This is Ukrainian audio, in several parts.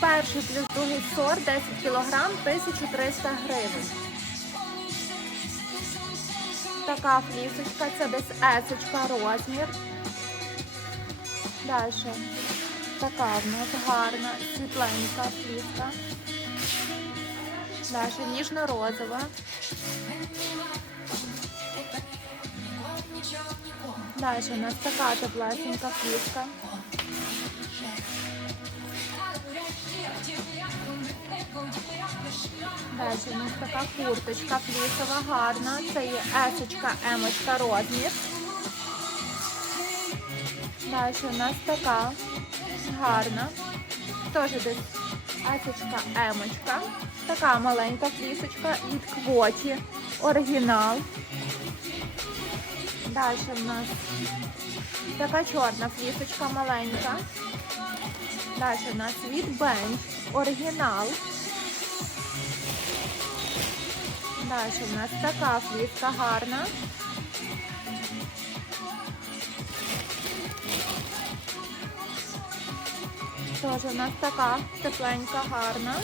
перший плюс другий сорт 10 кг 1300 гривень. Така флісочка, це десь есочка розмір. Далі. Така в нас гарна, світленька фліска. Далі ніжно-розова. Далі у нас така теплесенька фліска. Далі у нас така курточка флісова, гарна. Це є есочка, емочка розмір. Далі у нас така гарна. Теж десь есочка, емочка. Така маленька флісочка від квоті. Оригінал. Далі в нас така чорна флісочка маленька. Далі у нас від Bench. Оригінал. Далі у нас така фліска гарна. Теж у нас така тепленька, гарна.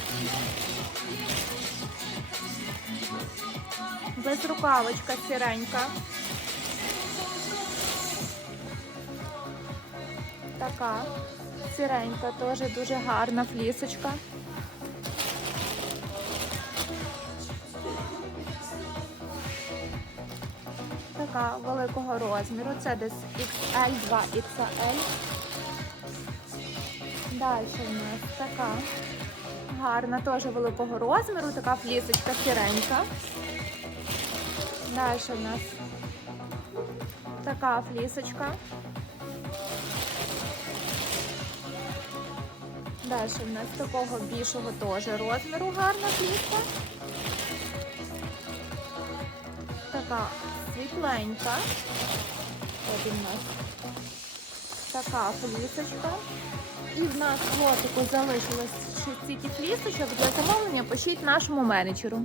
Безрукавочка сіренька. Така сіренька, теж дуже гарна флісочка. Така великого розміру. Це десь XL, 2XL. Далі у нас така гарна, теж великого розміру, така флісочка сіренька. Далі у нас така флісочка. Далі у нас такого більшого теж розміру гарна фліска. Така світленька. От у нас така флісочка. І в нас лотику залишилось ще стільки флісочок. Для замовлення пишіть нашому менеджеру.